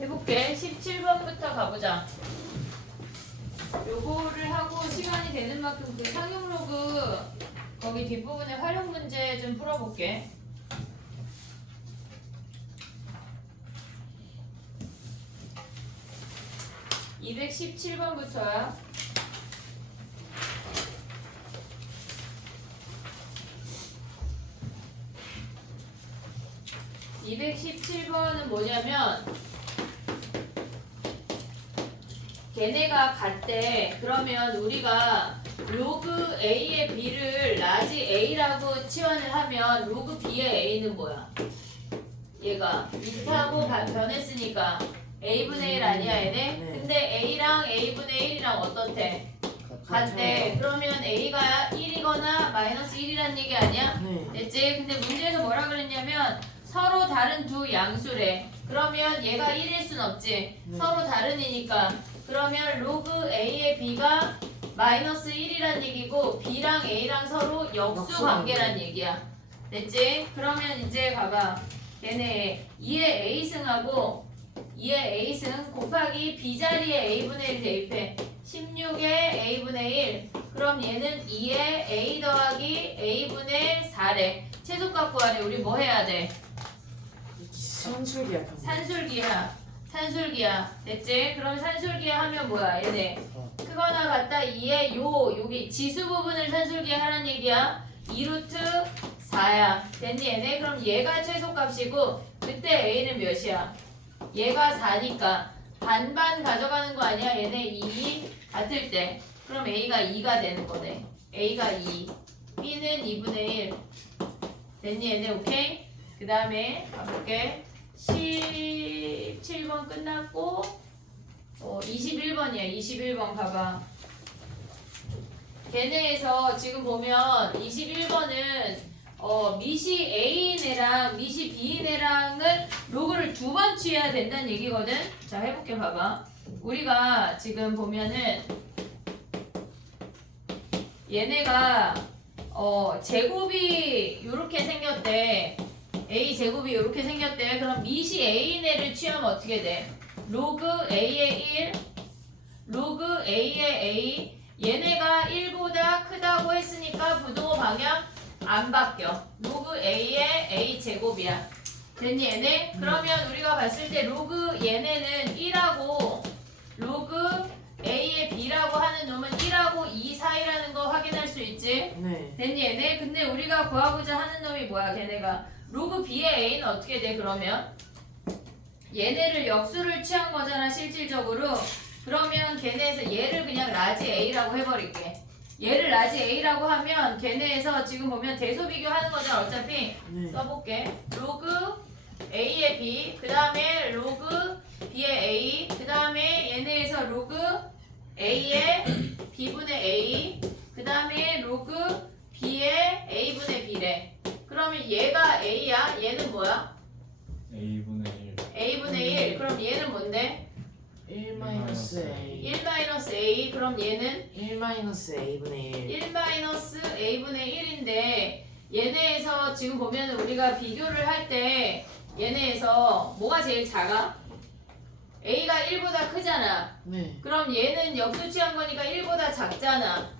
해볼게. 17번부터 가보자. 요거를 하고 시간이 되는 만큼 그 상용 로그 거기 뒷부분에 활용 문제 좀 풀어볼게. (217번부터야) 217번은 뭐냐면 걔네가 같대. 그러면 우리가 로그 A의 B를 라지 A라고 치환을 하면 로그 B의 A는 뭐야? 얘가 2타고 변했으니까 A분의 1 아니야 얘네? 네. 근데 A랑 A분의 1이랑 어떻대? 같대. 그러면 A가 1이거나 마이너스 1이란 얘기 아니야? 네. 됐지? 근데 문제에서 뭐라 그랬냐면 서로 다른 두 양수래. 그러면 얘가 1일 순 없지. 네. 서로 다른이니까. 그러면 로그 A의 B가 마이너스 1이란 얘기고 B랑 A랑 서로 역수 관계란 얘기야. 됐지? 그러면 이제 봐봐. 얘네 2의 A승하고 2의 A승 곱하기 B자리에 A분의 1 대입해. 16의 A분의 1. 그럼 얘는 2의 A 더하기 A분의 4래. 최소값 구하래. 우리 뭐 해야 돼? 산술기야. 산술기야. 됐지? 그럼 산술기야 하면 뭐야? 얘네 크거나 같다 2의 여기 지수 부분을 산술기야 하란 얘기야. 2루트 4야. 됐니 얘네? 그럼 얘가 최소값이고 그때 A는 몇이야? 얘가 4니까 반반 가져가는 거 아니야? 얘네 2 같을 때. 그럼 A가 2가 되는 거네. A가 2. B는 2분의 1. 됐니 얘네? 오케이? 그 다음에 가볼게. 17번 끝났고 21번이야. 21번 가봐. 걔네에서 지금 보면 21번은 미시 A인애랑 미시 B인애랑은 로그를 두 번 취해야 된다는 얘기거든. 자 해볼게. 봐봐. 우리가 지금 보면은 얘네가 제곱이 요렇게 생겼대. A 제곱이 이렇게 생겼대. 그럼 미시 A인애를 취하면 어떻게 돼? 로그 A의 1, 로그 A의 A. 얘네가 1보다 크다고 했으니까 부동호 방향 안 바뀌어. 로그 A의 A 제곱이야. 됐니 얘네? 그러면 우리가 봤을 때 로그 얘네는 1하고 로그 A의 B라고 하는 놈은 1하고 2 사이라는 거 확인할 수 있지? 네. 됐니 얘네? 근데 우리가 구하고자 하는 놈이 뭐야 걔네가? 로그 B의 A는 어떻게 돼 그러면? 얘네를 역수를 취한 거잖아 실질적으로. 그러면 걔네에서 얘를 그냥 라지 A라고 해버릴게. 얘를 라지 A라고 하면 걔네에서 지금 보면 대소 비교하는 거잖아 어차피. 네. 써볼게. 로그 A의 B, 그 다음에 로그 B의 A, 그 다음에 얘네에서 로그 A의 B분의 A, 그 다음에 로그 B의 A분의 B래. 그러면 얘가 A야. 얘는 뭐야? A분의 1. A분의 1. 그럼 얘는 뭔데? 1-A. 1-A. 그럼 얘는 1-A분의 1. 1-A분의 1인데 얘네에서 지금 보면 우리가 비교를 할 때 얘네에서 뭐가 제일 작아? A가 1보다 크잖아. 네. 그럼 얘는 역수 취한 거니까 1보다 작잖아.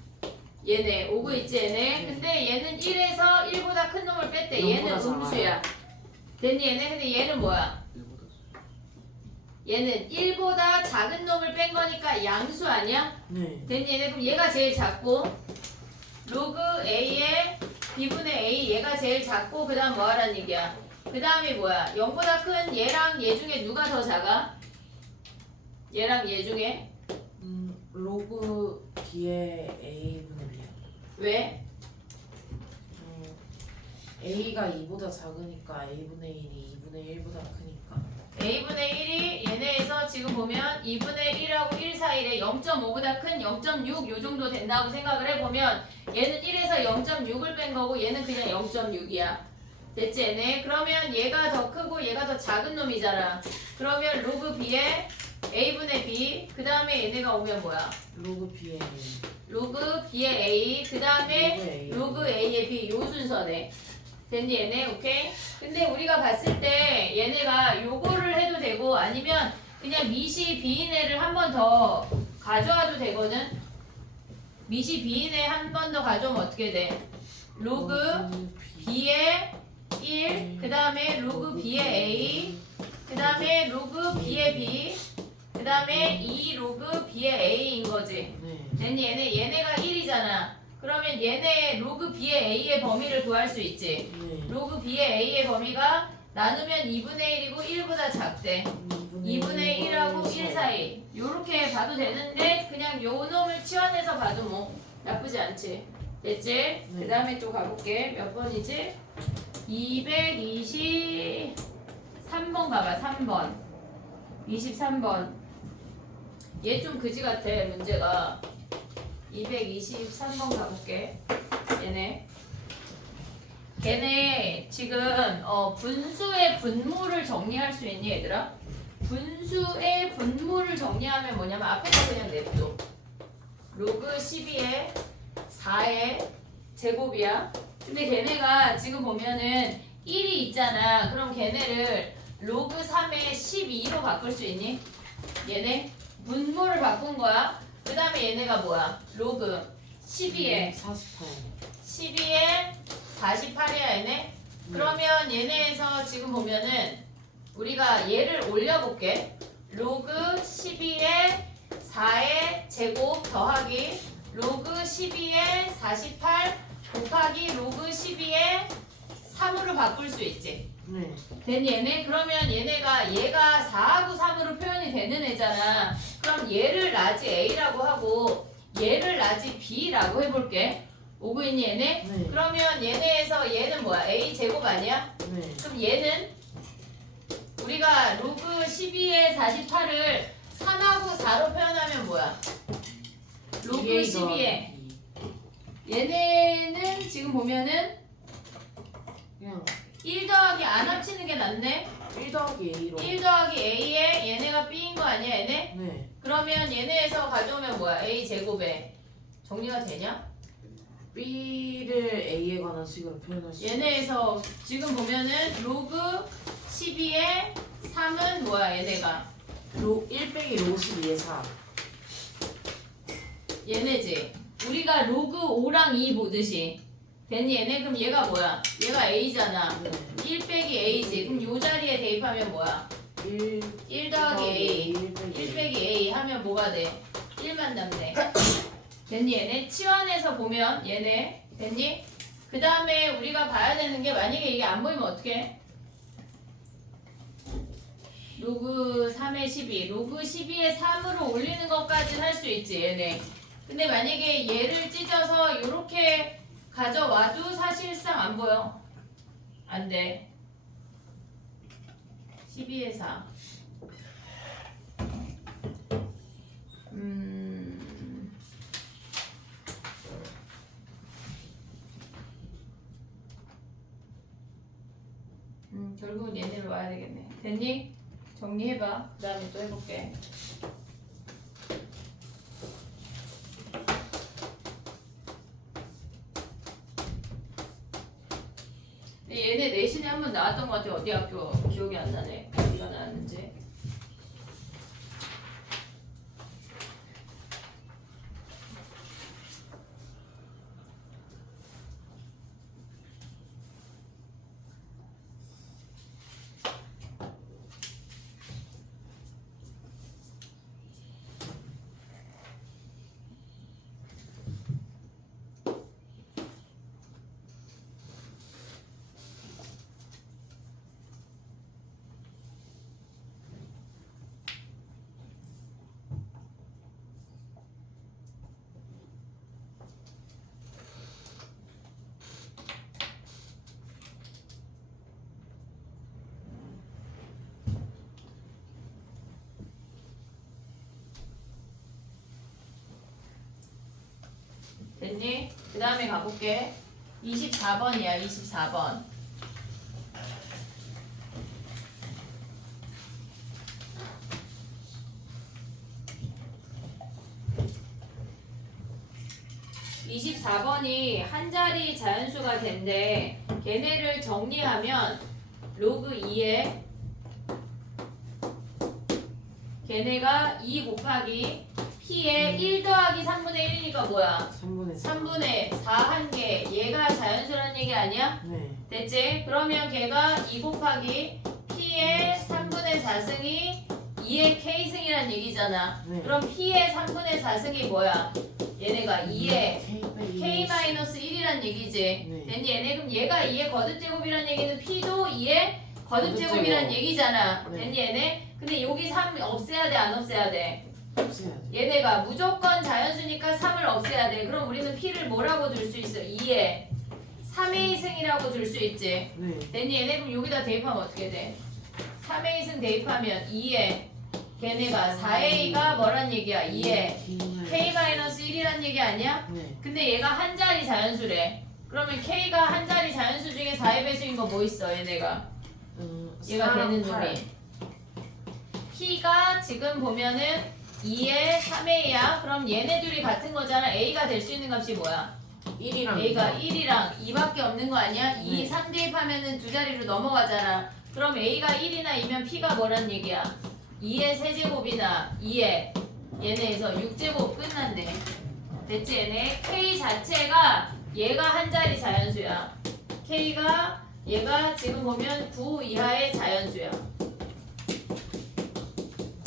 얘네 오고 있지 얘네. 네. 근데 얘는 1에서 1보다 큰 놈을 뺐대. 얘는 0보다 음수야. 됐니 얘네? 근데 얘는 뭐야? 얘는 1보다 작은 놈을 뺀 거니까 양수 아니야? 네. 됐니 얘네? 그럼 얘가 제일 작고 로그 A의 B분의 A 얘가 제일 작고 그 다음 뭐 하란 얘기야? 그 다음이 뭐야? 0보다 큰 얘랑 얘 중에 누가 더 작아? 얘랑 얘 중에? 로그 B의 A분의 B야. 왜? A가 2보다 작으니까 A분의 1이 2분의 1보다 크니까. A분의 1이 얘네에서 지금 보면 2분의 1하고 1 사이에 0.5보다 큰 0.6 요 정도 된다고 생각을 해보면 얘는 1에서 0.6을 뺀 거고 얘는 그냥 0.6이야. 됐지 얘네? 그러면 얘가 더 크고 얘가 더 작은 놈이잖아. 그러면 로그 B에 A분의 B 그 다음에 얘네가 오면 뭐야? 로그 B의 A. 로그 B의 A 그 다음에 로그 A의 B 요 순서네. 됐니 얘네? 오케이? 근데 우리가 봤을 때 얘네가 요거를 해도 되고 아니면 그냥 미시 비인애를 한 번 더 가져와도 되거든. 미시 비인애 한 번 더 가져오면 어떻게 돼? 로그 b의 1, 그 다음에 로그 b의 a, 그 다음에 로그 b의 b, 그 다음에 2 로그 b의 a인 거지. 네. 됐니? 얘네가 1이잖아. 그러면 얘네 로그 b의 a의 범위를 구할 수 있지. 네. 로그 b의 a의 범위가 나누면 2분의 1이고 1보다 작대. 2분의 1하고 1 사이. 요렇게 봐도 되는데 그냥 요 놈을 치환해서 봐도 뭐 나쁘지 않지. 됐지? 네. 그 다음에 또 가볼게. 몇 번이지? 223번 가봐. 3번. 23번. 얘 좀 그지 같아. 문제가. 223번 가볼게. 얘네. 걔네 지금 분수의 분모를 정리할 수 있니 얘들아? 분수의 분모를 정리하면 뭐냐면 앞에 거 그냥 냅둬. 로그 12의 4의 제곱이야. 근데 걔네가 지금 보면은 1이 있잖아. 그럼 걔네를 로그 3의 12로 바꿀 수 있니? 얘네 분모를 바꾼 거야. 그 다음에 얘네가 뭐야? 로그 12의 48. 12에 48이야 얘네. 그러면 얘네에서 지금 보면은 우리가 얘를 올려볼게. 로그 12에 4의 제곱 더하기 로그 12에 48 곱하기 로그 12에 3으로 바꿀 수 있지. 네. 된 얘네? 그러면 얘가 4하고 3으로 표현이 되는 애잖아. 그럼 얘를 라지 A라고 하고 얘를 라지 B라고 해볼게. 오고 있니 얘네? 네. 그러면 얘네에서 얘는 뭐야? A 제곱 아니야? 네. 그럼 얘는 우리가 로그 12의 48을 3하고 4로 표현하면 뭐야? 로그 12에 얘네는 지금 보면은 그냥 1 더하기 안 합치는 게 낫네? 1 더하기 A로. 1 더하기 A에 얘네가 B인 거 아니야 얘네? 네. 그러면 얘네에서 가져오면 뭐야? A 제곱에 정리가 되냐? B를 A에 관한 식으로 표현할 수 얘네에서 지금 보면은 로그 12에 3은 뭐야 얘네가? 1 빼기 로그 12의 4. 얘네지. 우리가 로그 5랑 2 보듯이. 됐니 얘네? 그럼 얘가 뭐야? 얘가 A잖아. 네. 1 빼기 A지. 그럼 요 자리에 대입하면 뭐야? 1 더하기 A. 1 빼기 A 하면 뭐가 돼? 1만 남네. 됐니 얘네? 치환해서 보면 얘네. 됐니? 그 다음에 우리가 봐야 되는 게 만약에 이게 안 보이면 어떡해? 로그 3의 12. 로그 12의 3으로 올리는 것까지는 할 수 있지 얘네. 근데 만약에 얘를 찢어서 이렇게 가져와도 사실상 안 보여. 안 돼. 12의 4. 결국은 얘네로 와야 되겠네. 됐니? 정리해봐. 그 다음에 또 해볼게. 얘네 내신에 한번 나왔던 것 같아. 어디 학교 기억이 안 나네. 어디가 나왔는지. 됐니? 그 다음에 가볼게. 24번이야, 24번. (24번이) 한 자리 자연수가 된대. 걔네를 정리하면 로그 2에 걔네가 2 곱하기 P의 1 더하기 3분의 1이니까 뭐야? 3분의 4 한 개. 얘가 자연수라는 얘기 아니야? 네. 됐지? 그러면 걔가 2 곱하기 P의 3분의 4승이 2의 K승이란 얘기잖아. 네. 그럼 P의 3분의 4승이 뭐야? 얘네가 2의 K-1이란 얘기지. 네. 됐니? 얘네 그럼 얘가 2의 거듭제곱이란 얘기는 P도 2의 거듭제곱이란 거듭제곱. 얘기잖아. 네. 됐니 얘네? 근데 여기 3 없애야 돼 안 없애야 돼? 없애야 돼. 얘네가 무조건 자연수니까 3을 없애야 돼. 그럼 우리는 P를 뭐라고 둘 수 있어? 2의 3의 2승이라고 둘 수 있지. 네. 됐니? 얘네 그럼 여기다 대입하면 어떻게 돼? 3의 2승 대입하면 2의 걔네가 4A가 뭐란 얘기야? 2의 K-1이란 얘기 아니야? 네. 근데 얘가 한 자리 자연수래. 그러면 K가 한 자리 자연수 중에 4의 배수인 거 뭐 있어? 얘네가 얘가 되는 놈이 P가 지금 보면은 2의 3A야. 그럼 얘네 둘이 같은 거잖아. A가 될 수 있는 값이 뭐야? 1이랑 A가 1이랑 2밖에 없는 거 아니야? 2, 네. 3 대입하면은 두 자리로 넘어가잖아. 그럼 A가 1이나 2면 P가 뭐란 얘기야? 2의 세제곱이나 2의 얘네에서 6제곱 끝난대. 됐지 얘네? K 자체가 얘가 한 자리 자연수야. K가 얘가 지금 보면 9 이하의 자연수야.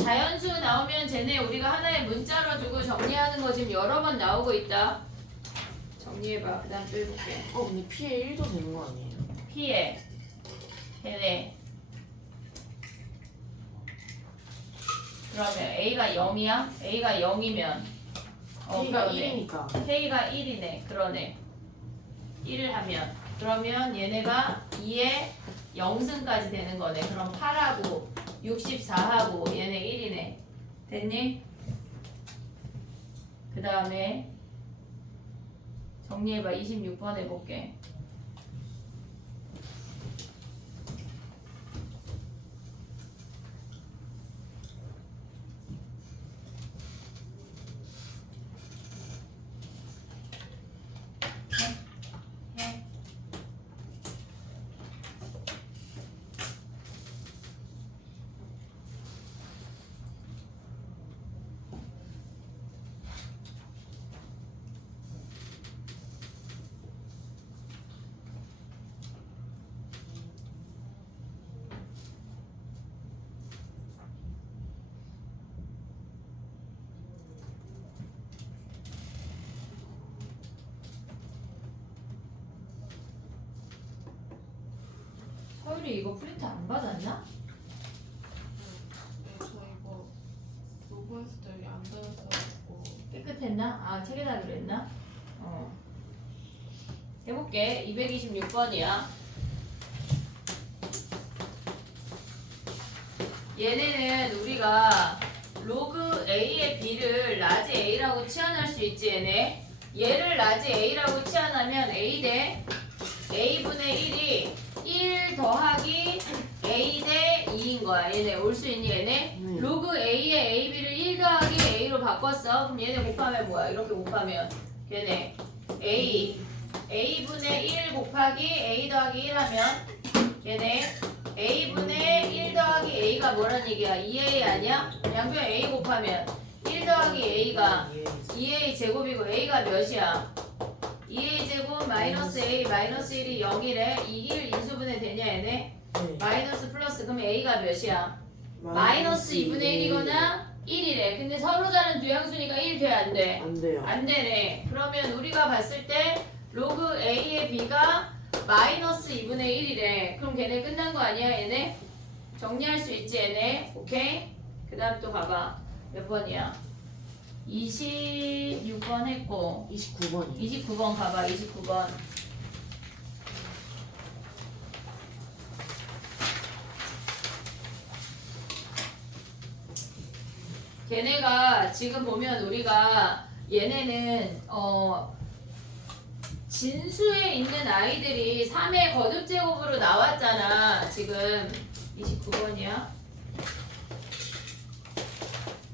자연수 나오면 쟤네 우리가 하나의 문자로 두고 정리하는 거 지금 여러 번 나오고 있다. 정리해봐. 그 다음 또 해볼게. 근데 P에 1도 되는 거 아니에요? P에 걔네 그러면 A가 0이야? A가 0이면 K가 1이니까. K가 1이네. 그러네. 1을 하면 그러면 얘네가 2에 0승까지 되는 거네. 그럼 8하고 64하고 얘네 1이네. 됐니? 그 다음에 정리해봐. 26번 해볼게. 서율이 이거 프린트 안 받았나? 네, 저 이거 로그했을 때 여기 안 닿아서 깨끗했나? 아 책에다 그랬나? 해볼게. 226번이야. 얘네는 우리가 로그 A의 B를 라지 A라고 치환할 수 있지 얘네. 얘를 라지 A라고 치환하면 A 대 A분의 1이 1 더하기 A 대 2인 거야. 얘네 올 수 있니 얘네? 네. 로그 A의 AB를 1 더하기 A로 바꿨어. 그럼 얘네 곱하면 뭐야? 이렇게 곱하면 얘네 A분의 1 곱하기 A 더하기 1 하면 얘네 A분의 1 더하기 A가 뭐란 얘기야? 2A 아니야? 양변 A 곱하면 1 더하기 A가 2A 제곱이고 A가 몇이야? 2A 제곱 마이너스 A 마이너스 1이 0이래. 이 1 인수분해 되냐 얘네? 네. 마이너스 플러스 그럼 A가 몇이야? 마이너스 2분의 1이거나 1이래. 근데 서로 다른 두 양수니까 1 돼 안 돼? 안 돼요. 안 되네. 그러면 우리가 봤을 때 로그 A의 B가 마이너스 2분의 1이래. 그럼 걔네 끝난 거 아니야 얘네? 정리할 수 있지 얘네? 오케이? 그 다음 또 가봐. 몇 번이야? 26번 했고 29번이요. 29번 가봐. 29번. 걔네가 지금 보면 우리가 얘네는 진수에 있는 아이들이 3의 거듭제곱으로 나왔잖아. 지금 29번이야.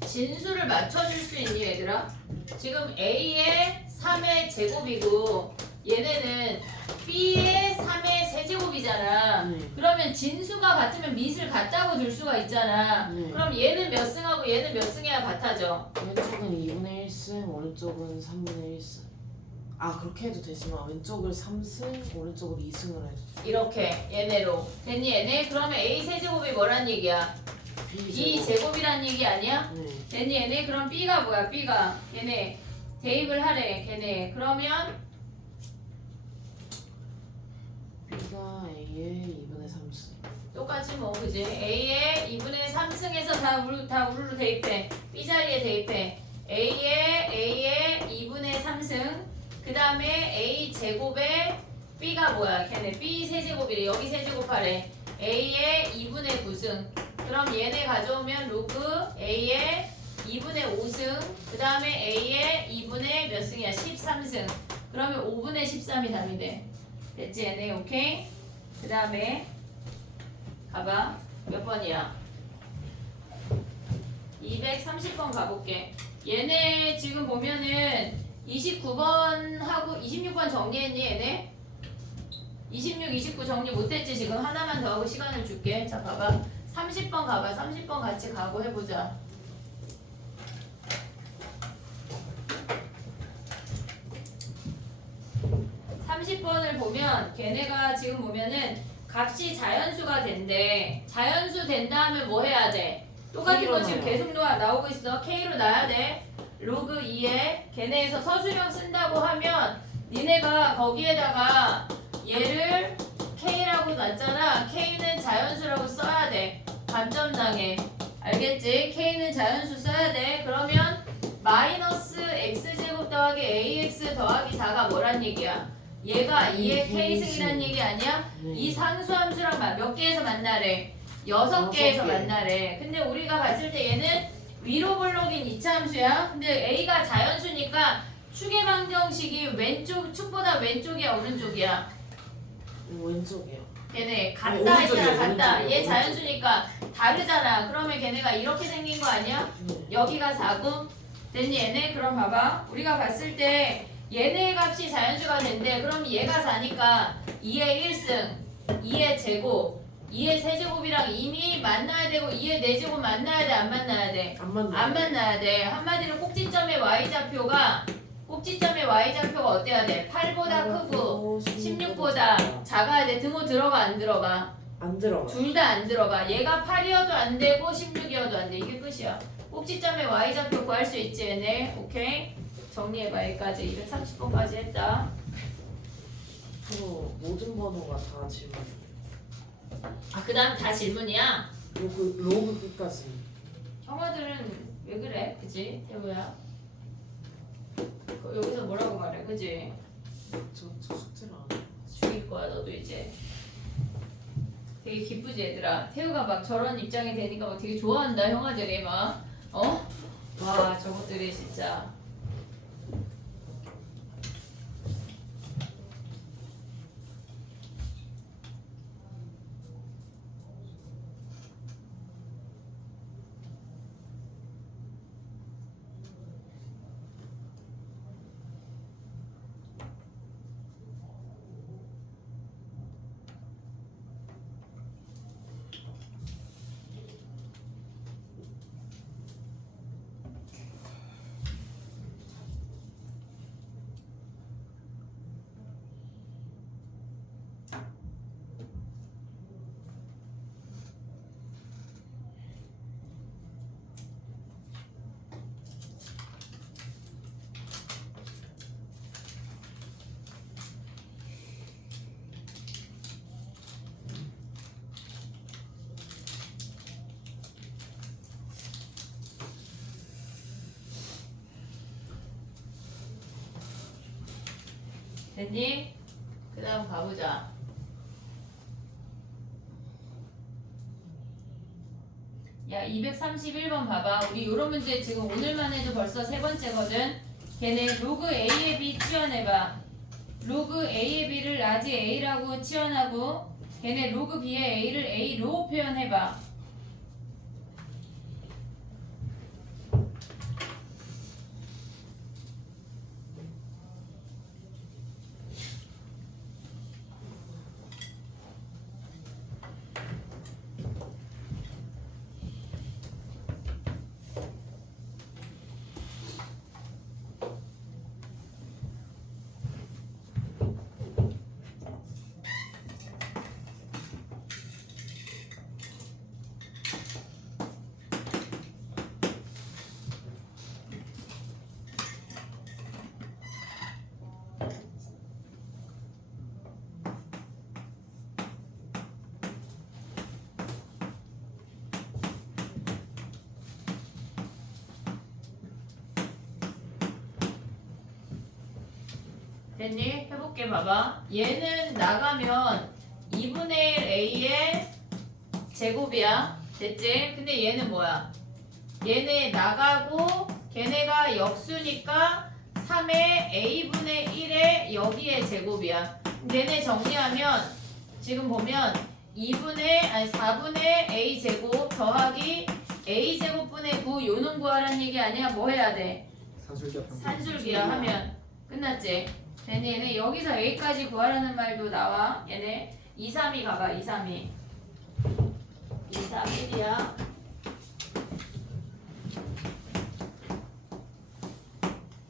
진수를 맞춰줄 수 있니 얘들아? 지금 A의 3의 제곱이고 얘네는 B의 3의 세제곱 세제곱이잖아. 네. 그러면 진수가 같으면 밑을 같다고 둘 수가 있잖아. 네. 그럼 얘는 몇 승하고 얘는 몇 승해야 같아져? 왼쪽은 2분의 1승, 오른쪽은 3분의 1승. 아 그렇게 해도 되지만 왼쪽을 3승, 오른쪽을 2승을 해도 돼. 이렇게 얘네로 됐니 얘네? 그러면 A 세제곱이 뭐란 얘기야? B 제곱이란 얘기 아니야? 네. 됐니 얘네? 그럼 B가 뭐야? B가 얘네 대입을 하래 걔네. 그러면 B가 A의 2분의 3승. 똑같이 뭐 그지? A의 2분의 3승에서 다 우르르 대입해. B 자리에 대입해. A의 2분의 3승. 그 다음에 A 제곱에 B가 뭐야? 걔네 B 세제곱이래. 여기 세제곱하래. A의 2분의 9승. 그럼 얘네 가져오면 로그 A의 2분의 5승. 그 다음에 A의 2분의 몇 승이야? 13승. 그러면 5분의 13이 답이 돼. 됐지 얘네? 오케이? 그 다음에 가봐. 몇 번이야? 230번 가볼게. 얘네 지금 보면은 29번하고 26번 정리했니 얘네? 26, 29 정리 못했지 지금? 하나만 더 하고 시간을 줄게. 자 봐봐. 30번 가봐. 30번 같이 가고 해보자. (30번을) 보면 걔네가 지금 보면은 값이 자연수가 된대. 자연수 된다 하면 뭐 해야 돼? 똑같은 거 지금 계속 나오고 있어. K로 놔야 돼. 로그 2에 걔네에서 서술형 쓴다고 하면 니네가 거기에다가 얘를 K라고 놨잖아. K는 자연수라고 써야 돼. 감점당해. 알겠지? K는 자연수 써야 돼. 그러면 마이너스 X제곱 더하기 AX 더하기 4가 뭐란 얘기야? 얘가 2의 K승이란 얘기 아니야? 이 상수함수랑 몇 개에서 만나래? 6개에서 만나래. 근데 우리가 봤을 때 얘는 위로 블록인 이차함수야. 근데 A가 자연수니까 축의 방정식이 왼쪽 축보다 왼쪽이야 오른쪽이야? 왼쪽이요. 걔네 같다 오른쪽이에요, 했잖아. 같다. 오른쪽이에요, 얘 자연수니까 다르잖아. 그러면 걔네가 이렇게 생긴 거 아니야? 네. 여기가 4고 됐니 얘네? 그럼 봐봐. 우리가 봤을 때 얘네 값이 자연수가 된대. 그럼 얘가 4니까 2의 1승 2의 제곱 2의 세제곱이랑 이미 만나야 되고 2의 4제곱 만나야 돼? 안 만나야 돼? 안 맞네. 안 만나야 돼. 한마디로 꼭지점의 y좌표가 어때야 돼? 8보다 크고 16보다 작아야 돼. 등호 들어가 안 들어가? 안 들어가. 둘 다 안 들어가. 얘가 8이어도 안 되고 16이어도 안 돼. 이게 끝이야. 꼭지점의 y좌표 구할 수 있지 얘네. 오케이? 정리해봐. 여기까지 230번까지 했다. 모든 번호가 다 질문. 아, 그 다음 다 질문이야? 로그 끝까지. 형아들은 왜 그래? 그치? 태우야? 여기서 뭐라고 말해? 그치? 저 숙제를 안 해. 죽일 거야 너도 이제. 되게 기쁘지 얘들아. 태우가 막 저런 입장이 되니까 막 되게 좋아한다 형아들이 막. 어? 와 저것들이 진짜. 됐니? 그 다음 가보자. 야 231번 봐봐. 우리 요런 문제 지금 오늘만 해도 벌써 세 번째거든. 걔네 로그 A의 B 치환해봐. 로그 A의 B를 라지 A라고 치환하고 걔네 로그 B의 A를 A로 표현해봐. 됐니? 해볼게 봐봐. 얘는 나가면 2분의 1 A의 제곱이야. 됐지? 근데 얘는 뭐야? 얘네 나가고 걔네가 역수니까 3의 A분의 1의 여기의 제곱이야. 얘네 정리하면 지금 보면 4분의 A 제곱 더하기 A 제곱분의 9 요놈 구하라는 얘기 아니야? 뭐 해야 돼? 산술기야 하면 끝났지? 됐니? 얘네 여기서 A까지 구하라는 말도 나와. 얘네 2, 3이 가봐. 2, 3이 2, 3, 1이야.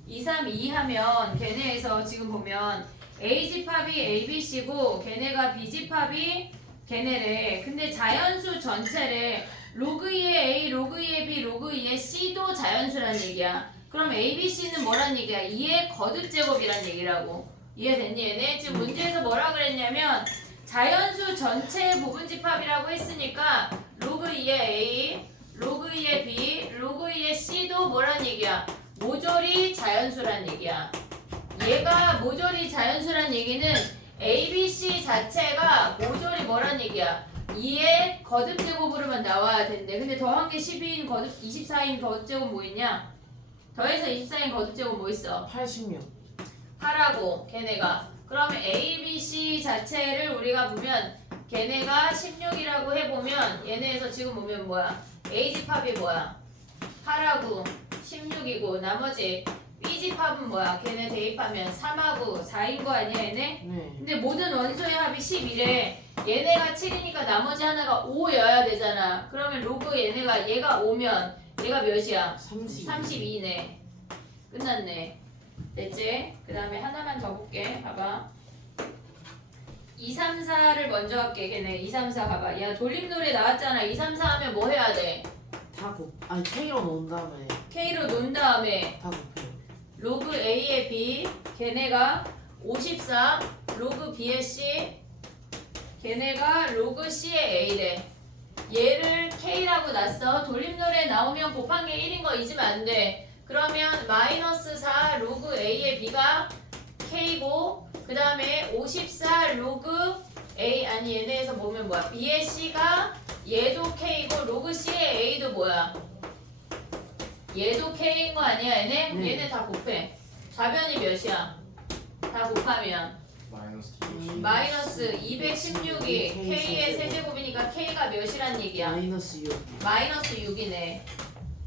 2, 3, 2 하면 걔네에서 지금 보면 A집합이 ABC고 걔네가 B집합이 걔네래. 근데 자연수 전체래. 로그 2의 A, 로그 2의 B, 로그 2의 C도 자연수란 얘기야. 그럼 ABC는 뭐란 얘기야? 2의 거듭제곱이란 얘기라고. 이해됐니 얘네? 지금 문제에서 뭐라 그랬냐면 자연수 전체 부분집합이라고 했으니까 로그 2의 A, 로그 2의 B, 로그 2의 C도 뭐란 얘기야? 모조리 자연수란 얘기야. 얘가 모조리 자연수란 얘기는 ABC 자체가 모조리 뭐란 얘기야? 2의 거듭제곱으로만 나와야 된대. 근데 더한 게 12인 거듭, 24인 거듭제곱 뭐 있냐? 더해서 24인 거듭제곱 뭐 있어? 86. 하라고 걔네가. 그러면 ABC 자체를 우리가 보면 걔네가 16이라고 해보면 얘네에서 지금 보면 뭐야? A집합이 뭐야? 하라고 16이고 나머지 B집합은 뭐야? 걔네 대입하면 3하고 4인 거 아니야 얘네? 네. 근데 모든 원소의 합이 11에 얘네가 7이니까 나머지 하나가 5여야 되잖아. 그러면 로그 얘가 5면 얘가 몇이야? 32네. 끝났네. 됐지? 그 다음에 하나만 더 볼게. 봐봐. 2, 3, 4를 먼저 할게. 걔네 2, 3, 4 봐봐. 야 돌림노래 나왔잖아. 2, 3, 4 하면 뭐 해야 돼? 아니 K로 놓은 다음에 K로 놓은 다음에 다 곱해요. 로그 A의 B 걔네가 54 로그 B의 C 걔네가 로그 C의 A래. 얘를 K라고 놨어. 돌림노래 나오면 곱한 게 1인 거 잊으면 안 돼. 그러면 마이너스 4 로그 A의 B가 K고 그 다음에 54 로그 A 아니 얘네에서 보면 뭐야? B의 C가 얘도 K고 로그 C의 A도 뭐야? 얘도 K인 거 아니야 얘네? 네. 얘네 다 곱해. 좌변이 몇이야? 다 곱하면 마이너스 216이 K의 세제곱이니까 K가 몇이란 얘기야? 마이너스 6. 마이너스 6이네.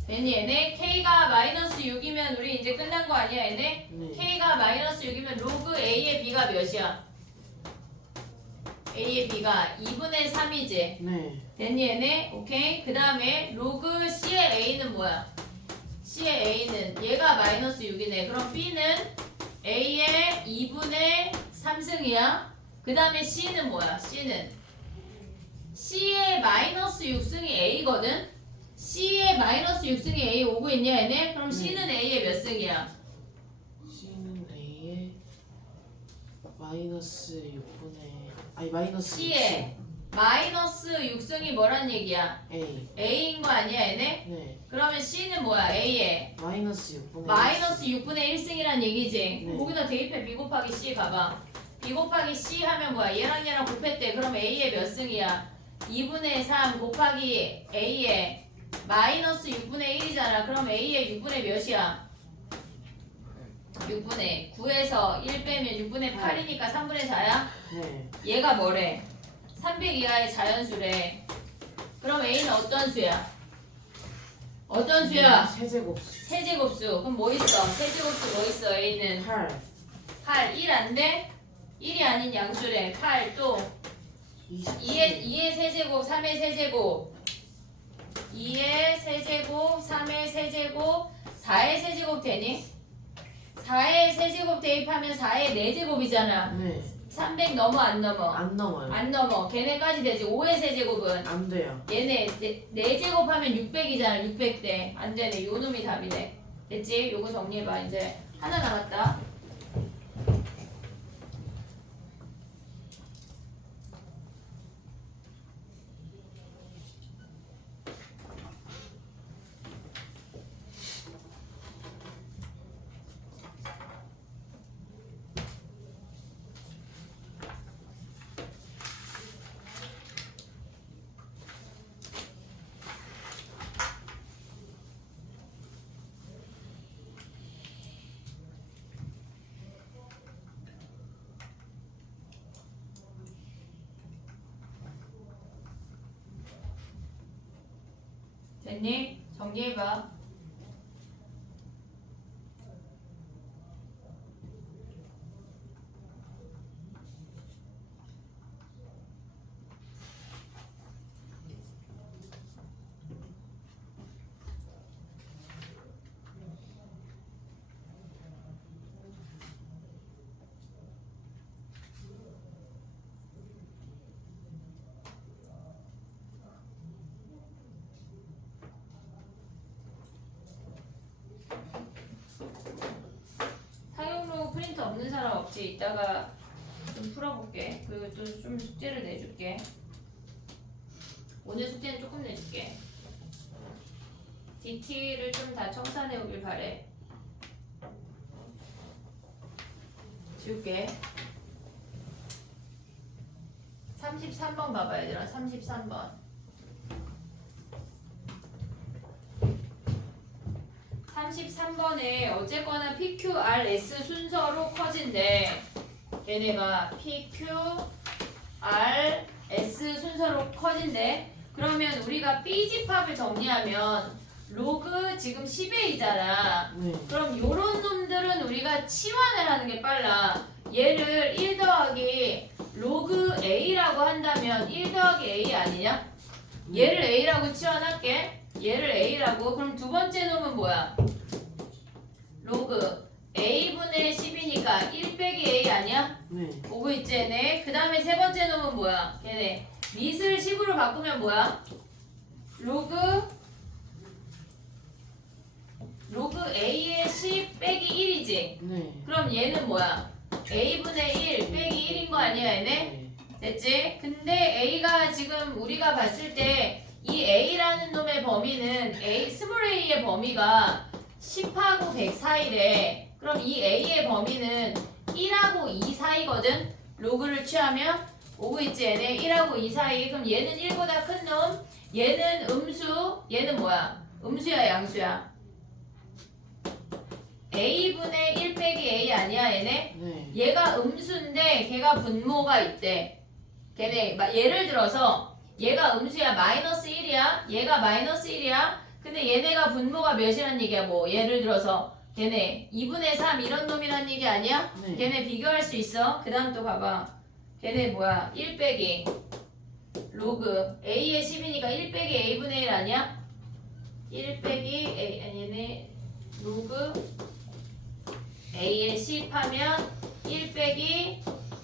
됐니 얘네? K가 마이너스 6이면 우리 이제 끝난 거 아니야 얘네? 네. K가 마이너스 6이면 로그 A의 B가 몇이야? A의 B가 2분의 3이지? 네. 됐니 얘네? 오케이? 그 다음에 로그 C의 A는 뭐야? C의 A는 얘가 마이너스 6이네. 그럼 B는 A의 2분의 3승이야. 그 다음에 C는 뭐야? C는 C의 마이너스 6승이 A거든? C의 마이너스 6승이 A 오고 있냐 얘네? 그럼 C는 A의 몇 승이야? C는 A의 마이너스 6분의 마이너스 C의 마이너스 6승이 뭐란 얘기야? 6. A. A인 거 아니야 얘네? 네. 그러면 C는 뭐야? A의 마이너스 6분의 마이너스 6분의 1승이란 얘기지. 네. 거기다 대입해 B 곱하기 C 봐봐. B 곱하기 C 하면 뭐야? 얘랑 곱했대. 그럼 A의 몇 승이야? 2분의 3 곱하기 A의 마이너스 6분의 1이잖아. 그럼 A의 6분의 몇이야? 6분의 9에서 1 빼면 6분의 8이니까 3분의 4야? 네. 얘가 뭐래? 300 이하의 자연수래. 그럼 A는 어떤 수야? 어떤 수야? 세제곱수. 세제곱수. 그럼 뭐 있어? 세제곱수 뭐 있어? A는 8. 8. 1 안 돼? 1이 아닌 양수래. 8 또 2의 세제곱, 3의 세제곱 2의 세제곱, 3의 세제곱 4의 세제곱 되니? 4의 세제곱 대입하면 4의 4제곱이잖아. 네. 300 넘어 안 넘어? 안 넘어요. 안 넘어. 걔네까지 되지. 5의 세제곱은 안 돼요. 얘네 4제곱하면 600이잖아. 600대. 안 되네. 요 놈이 답이네. 됐지? 요거 정리해봐. 이제 하나 남았다. 됐니? 정리해봐. 사용로 프린터 없는 사람 없지? 이따가 좀 풀어볼게. 그리고 또 좀 숙제를 내줄게. 오늘 숙제는 조금 내줄게. DT를 좀 다 청산해 오길 바래. 지울게. 33번 봐봐 얘들아. 33번. 33번에 어쨌거나 PQRS 순서로 커진대. 얘네가 PQRS 순서로 커진대. 그러면 우리가 B집합을 정리하면 로그 지금 10A잖아. 네. 그럼 요런 놈들은 우리가 치환을 하는 게 빨라. 얘를 1 더하기 로그 A라고 한다면 1 더하기 A 아니냐? 얘를 A라고 치환할게. 얘를 A라고. 그럼 두 번째 놈은 뭐야? 로그 A분의 10이니까 1 빼기 A 아니야? 네. 보고 있지 얘네. 그 다음에 세 번째 놈은 뭐야? 얘네 밑을 10으로 바꾸면 뭐야? 로그 A의 10 빼기 1이지. 네. 그럼 얘는 뭐야? A분의 1 빼기 1인 거 아니야 얘네? 됐지? 근데 A가 지금 우리가 봤을 때 이 A라는 놈의 범위는 스몰 a의 범위가 10하고 100 사이래. 그럼 이 A의 범위는 1하고 2 사이거든? 로그를 취하면 오고 있지 얘네 1하고 2 사이. 그럼 얘는 1보다 큰 놈, 얘는 음수, 얘는 뭐야? 음수야 양수야? A분의 1 빼기 A 아니야 얘네? 네. 얘가 음수인데 걔가 분모가 있대. 걔네 예를 들어서 얘가 음수야 마이너스 1이야. 얘가 마이너스 1이야. 근데 얘네가 분모가 몇이란 얘기야? 뭐 예를 들어서 걔네 2분의 3 이런 놈이란 얘기 아니야? 네. 걔네 비교할 수 있어. 그 다음 또 봐봐. 걔네 뭐야? 1 빼기 로그 A의 10이니까 1 빼기 A분의 1 아니야? 1 빼기 A 아니 얘네 로그 A의 10 하면 1 빼기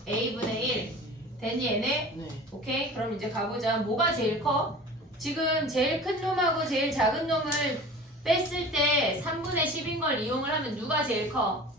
A분의 1 됐니 얘네? 네. 오케이? 그럼 이제 가보자. 뭐가 제일 커? 지금 제일 큰 놈하고 제일 작은 놈을 뺐을 때 3분의 10인 걸 이용을 하면 누가 제일 커?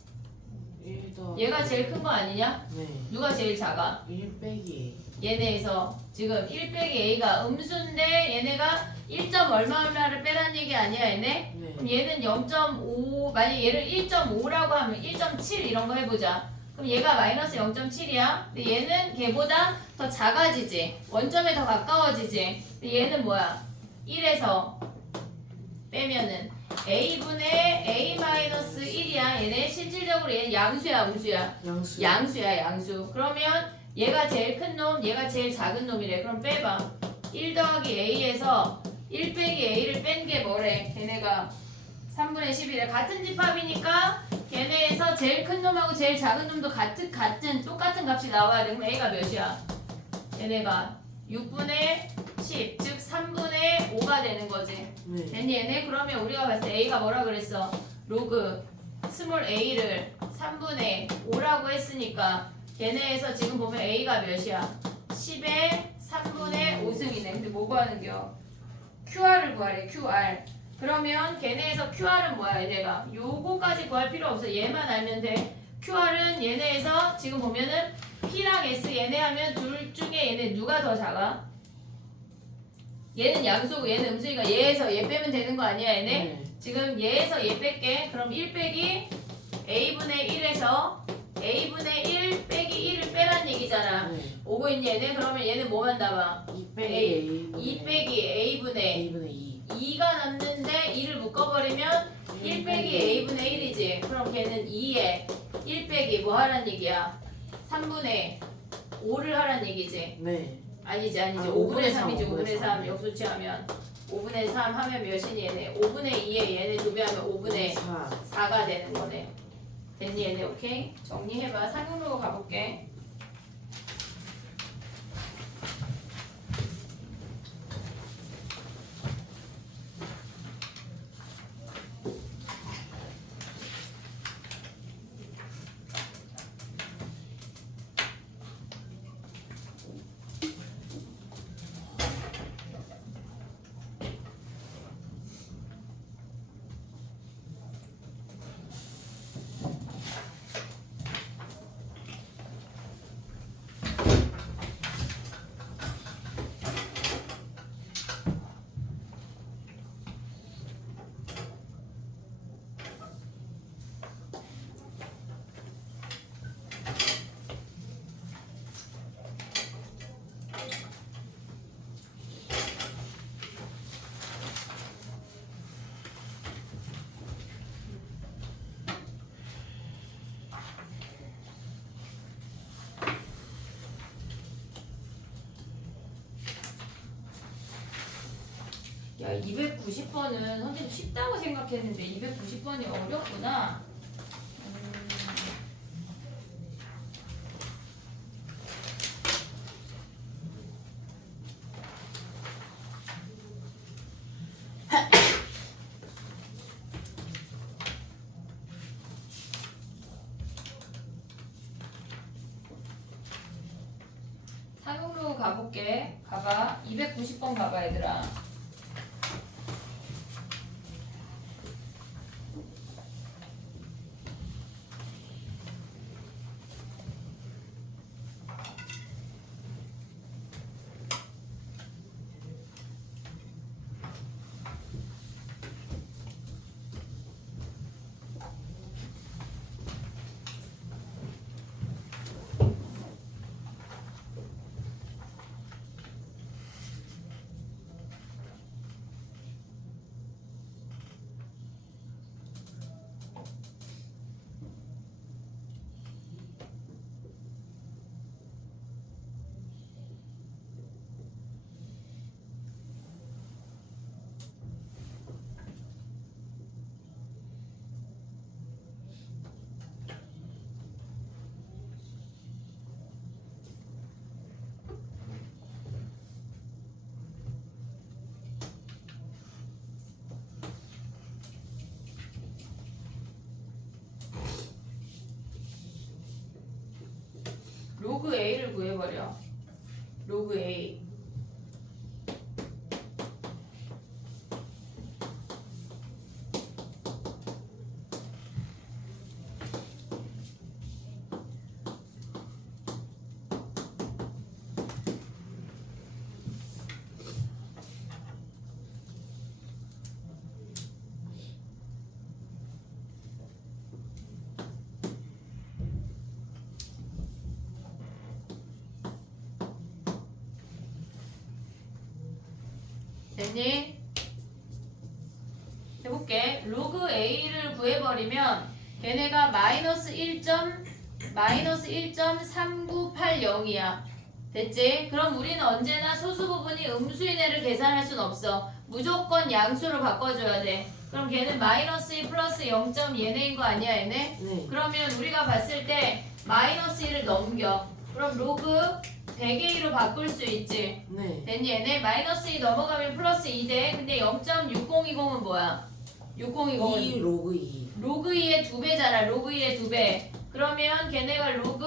1 더하기 얘가 제일 큰 거 아니냐? 네. 누가 제일 작아? 1 빼기 얘네에서 지금 1 빼기 A가 음수인데 얘네가 1. 얼마를 빼라는 얘기 아니야 얘네? 네. 그럼 얘는 0.5 만약 얘를 1.5라고 하면 1.7 이런 거 해보자. 그럼 얘가 마이너스 0.7이야. 근데 얘는 걔보다 더 작아지지. 원점에 더 가까워지지. 근데 얘는 뭐야? 1에서 빼면은 A분의 A 마이너스 1이야. 얘네 실질적으로 얘는 양수야 음수야? 양수. 양수야 양수. 그러면 얘가 제일 큰 놈, 얘가 제일 작은 놈이래. 그럼 빼봐. 1 더하기 A에서 1 빼기 A를 뺀 게 뭐래? 걔네가 3분의 10이래. 같은 집합이니까 걔네에서 제일 큰 놈하고 제일 작은 놈도 똑같은 값이 나와야 돼. 그럼 A가 몇이야? 얘네가 6분의 10, 즉 3분의 5가 되는 거지. 네. 됐니 얘네? 그러면 우리가 봤을 때 A가 뭐라 그랬어? 로그 스몰 A를 3분의 5라고 했으니까 걔네에서 지금 보면 A가 몇이야? 10의 3분의 5승이네. 근데 뭐 구하는겨? QR을 구하래. QR. 그러면 걔네에서 QR은 뭐야 얘네가? 요거까지 구할 필요 없어. 얘만 알면 돼. QR은 얘네에서 지금 보면은 P랑 S 얘네 하면 둘 중에 얘네 누가 더 작아? 얘는 양수고 얘는 음수니까 얘에서 얘 빼면 되는 거 아니야 얘네? 네. 지금 얘에서 얘 뺄게. 그럼 1 빼기 A분의 1에서 A분의 1 빼기 1을 빼란 얘기잖아. 네. 오고 있니 얘네? 그러면 얘는 뭐만 남아? 2 빼기 A, A분의 2 빼기 A분의 A분의 2. 2가 남는데 2를 묶어버리면 1 빼기 A분의 1이지. 그럼 걔는 2에 1 빼기 뭐 하란 얘기야? 3분의 5를 하란 얘기지. 네. 아니지 아, 5분의 3이지 5분의 5분의 3 3. 역수치하면 5분의 3 하면 몇이니 얘네? 5분의 2에 얘네 2배 하면 5분의 4. 4가 되는 거네. 됐니 얘네? 오케이? 정리해봐. 상용으로 가볼게. 야, 290번은 선생님 쉽다고 생각했는데 290번이 어렵구나. 상용로 가볼게. 가봐. 290번 가봐 얘들아. 로그 A를 구해버려. 로그 A. 됐니? 해볼게. 로그 A를 구해버리면 걔네가 마이너스 1.3980이야. 됐지? 그럼 우리는 언제나 소수 부분이 음수인 애를 계산할 순 없어. 무조건 양수로 바꿔줘야 돼. 그럼 걔는 마이너스 1 플러스 0. 얘네인 거 아니야 얘네? 네. 그러면 우리가 봤을 때 마이너스 1을 넘겨. 그럼 로그 100A로 바꿀 수 있지. 네. 됐니 얘네? 마이너스 2 넘어가면 플러스 2돼. 근데 0.6020은 뭐야? 6020은 2 로그 2. 로그 2의 2배잖아. 로그 2의 2배. 그러면 걔네가 로그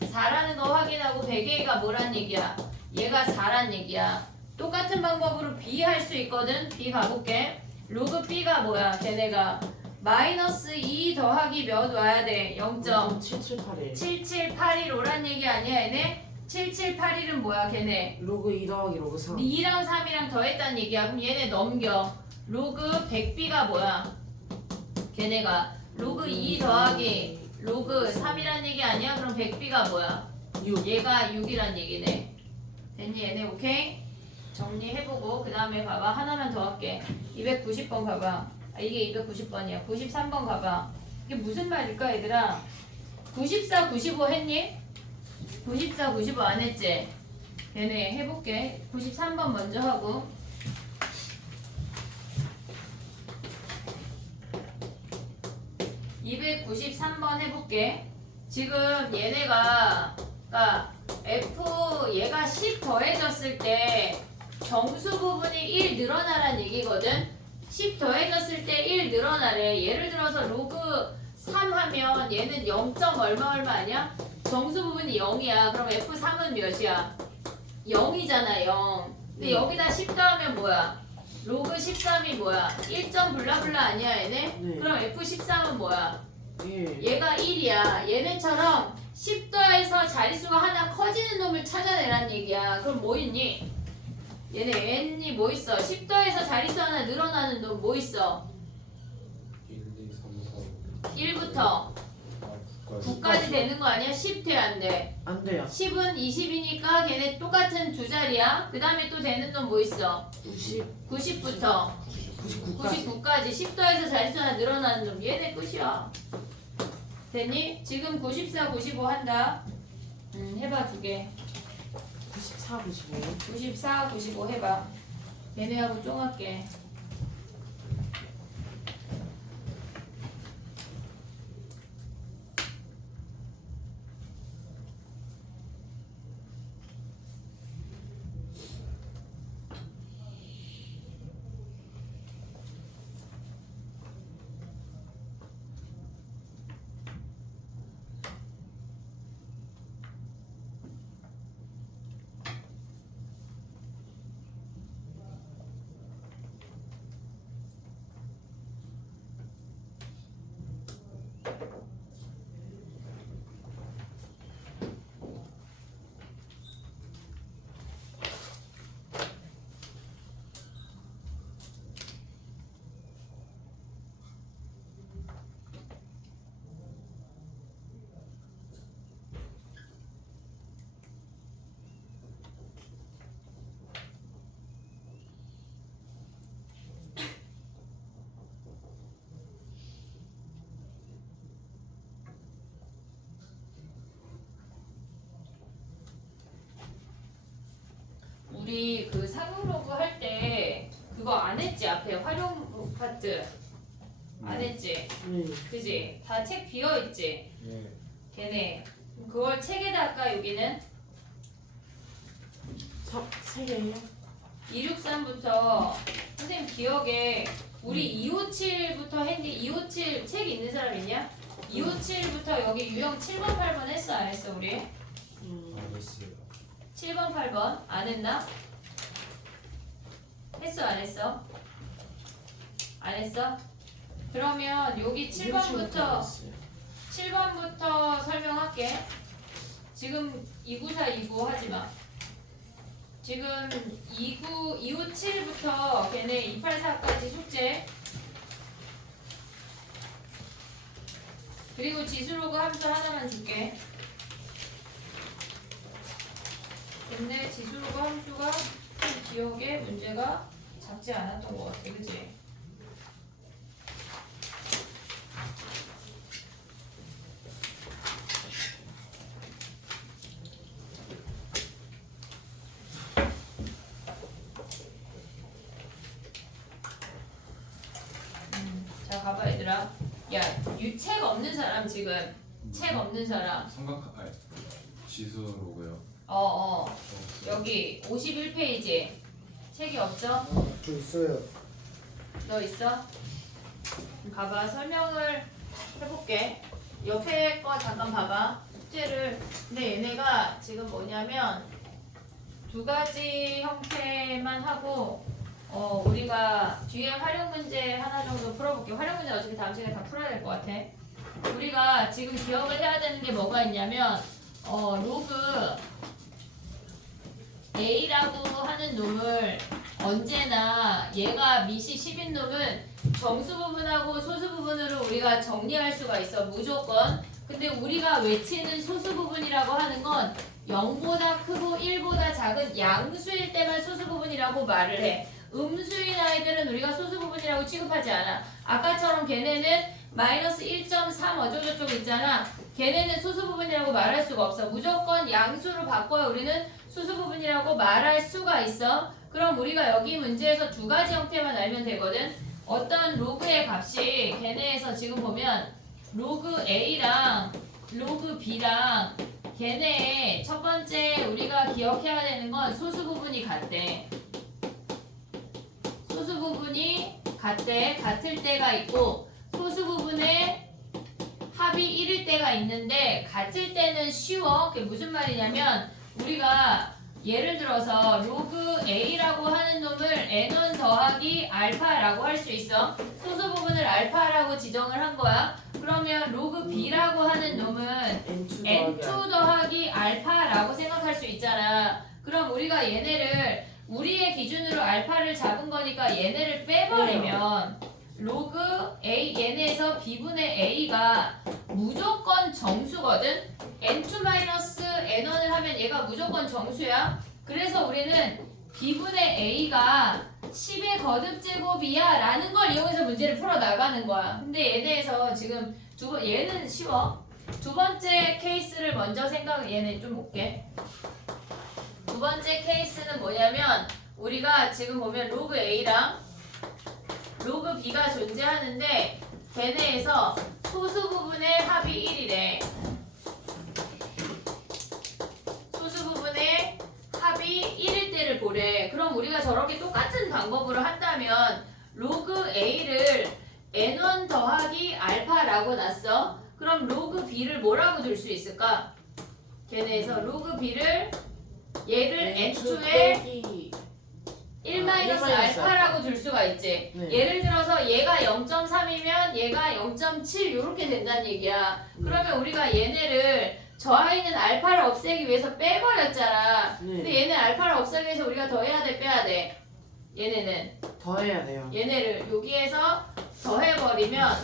4라는 거 확인하고 100A가 뭐란 얘기야? 얘가 4란 얘기야. 똑같은 방법으로 B 할 수 있거든. B 가볼게. 로그 B가 뭐야? 걔네가 마이너스 2 더하기 몇 와야 돼? 0.7781. 0.7781오란 얘기 아니야 얘네? 7781은 뭐야 걔네? 로그 2 더하기 로그 3. 2랑 3이랑 더했다는 얘기야. 그럼 얘네 넘겨. 로그 100B가 뭐야? 걔네가 로그 2 더하기 로그 3이란 얘기 아니야? 그럼 100B가 뭐야? 6. 얘가 6이란 얘기네. 됐니 얘네? 오케이? 정리해보고 그 다음에 봐봐. 하나만 더 할게. 290번 가봐. 아, 이게 290번이야. 93번 가봐. 이게 무슨 말일까 얘들아? 94, 95 했니? 94, 95 안 했지? 얘네 해볼게. 93번 먼저 하고 293번 해볼게. 지금 얘네가 그러니까 F 얘가 10 더해졌을 때 정수 부분이 1 늘어나란 얘기거든. 10 더해졌을 때 1 늘어나래. 예를 들어서 로그 3 하면 얘는 0. 얼마 아니야? 정수 부분이 0이야. 그럼 F3은 몇이야? 0이잖아 0. 근데 여기다 10 더하면 뭐야? 로그 13이 뭐야? 1. 블라블라 아니야 얘네? 네. 그럼 F13은 뭐야? 1. 얘가 1이야. 얘네처럼 10 더해서 자릿수가 하나 커지는 놈을 찾아내란 얘기야. 그럼 뭐 있니? 얘네 n이 뭐 있어? 10 더해서 자릿수 하나 늘어나는 놈 뭐 있어? 1, 2, 3, 4, 1부터 9까지 되는 거 아니야? 10 돼, 안 돼? 안 돼요. 10은 20이니까 걔네 똑같은 두 자리야. 그 다음에 또 되는 놈 뭐 있어? 90, 90부터 99까지. 99까지 10 더해서 자릿수 하나 늘어나는 놈 얘네 끝이야. 됐니? 지금 94, 95 한다. 해봐 두 개. 94, 95. 94, 95 해봐. 얘네하고 쫑할게. 우리 그 상용로그 할 때 그거 안 했지? 앞에 활용 파트 안 했지? 네. 그지? 다 책 비어있지? 예. 걔네 그걸 책에다 할까 여기는? 3개예요? 263부터 선생님 기억에 우리 257부터 했는데 257 책 있는 사람 있냐? 257부터 여기 유형 7번 8번 했어 안 했어 우리? 안 했어요. 7번 8번 안 했나? 했어 안 했어? 안 했어? 그러면 여기 7번부터 7번부터 설명할게. 지금 294, 29 하지마. 지금 257부터 걔네 284까지 숙제. 그리고 지수로그 함수 하나만 줄게. 근데 지수로그 함수가 기억에 문제가 작지 않았던 것 같아. 그치? 자 가봐 얘들아. 야 책 없는 사람 지금 책 없는 사람 지수로고요. 여기 51페이지 책이 없어? 저 있어요. 너 있어? 봐봐 설명을 해볼게. 옆에 거 잠깐 봐봐. 숙제를 근데 얘네가 지금 뭐냐면 두 가지 형태만 하고 우리가 뒤에 활용 문제 하나 정도 풀어볼게. 활용 문제 어차피 다음 시간에 다 풀어야 될 것 같아. 우리가 지금 기억을 해야 되는 게 뭐가 있냐면 로그 A라고 하는 놈을 언제나 얘가 미시 10인 놈은 정수 부분하고 소수 부분으로 우리가 정리할 수가 있어 무조건. 근데 우리가 외치는 소수 부분이라고 하는 건 0보다 크고 1보다 작은 양수일 때만 소수 부분이라고 말을 해. 음수인 아이들은 우리가 소수 부분이라고 취급하지 않아. 아까처럼 걔네는 마이너스 1.3 어쩌고저쩌고 있잖아. 걔네는 소수 부분이라고 말할 수가 없어. 무조건 양수로 바꿔야 우리는 소수 부분이라고 말할 수가 있어. 그럼 우리가 여기 문제에서 두 가지 형태만 알면 되거든. 어떤 로그의 값이 걔네에서 지금 보면 로그 A랑 로그 B랑 걔네의 첫 번째 우리가 기억해야 되는 건 소수 부분이 같대. 소수 부분이 같을 때가 있고 소수 부분의 합이 1일 때가 있는데 같을 때는 쉬워. 그게 무슨 말이냐면 우리가 예를 들어서 로그 A라고 하는 놈을 N1 더하기 알파라고 할 수 있어. 소수 부분을 알파라고 지정을 한 거야. 그러면 로그 B라고 하는 놈은 N2 더하기 알파라고 생각할 수 있잖아. 그럼 우리가 얘네를 우리의 기준으로 알파를 잡은 거니까 얘네를 빼버리면 로그 A 얘네에서 B분의 A가 무조건 정수거든. N2-N1을 하면 얘가 무조건 정수야. 그래서 우리는 B분의 A가 10의 거듭제곱이야 라는 걸 이용해서 문제를 풀어나가는 거야. 근데 얘네에서 지금 얘는 쉬워. 두 번째 케이스를 먼저 얘네 좀 볼게. 두 번째 케이스는 뭐냐면 우리가 지금 보면 로그 A랑 로그 B가 존재하는데 걔네에서 소수 부분의 합이 1이래. 소수 부분의 합이 1일 때를 보래. 그럼 우리가 저렇게 똑같은 방법으로 한다면 로그 A를 N1 더하기 알파라고 놨어. 그럼 로그 B를 뭐라고 줄 수 있을까? 걔네에서 로그 B를 얘를 N2에 1-알파라고 줄 수가 있지. 네. 예를 들어서 얘가 0.3이면 얘가 0.7 이렇게 된다는 얘기야. 그러면 우리가 얘네를 저 아이는 알파를 없애기 위해서 빼버렸잖아. 근데 얘는 알파를 없애기 위해서 우리가 더해야 돼, 빼야 돼? 얘네는 더해야 돼요. 얘네를 여기에서 더해버리면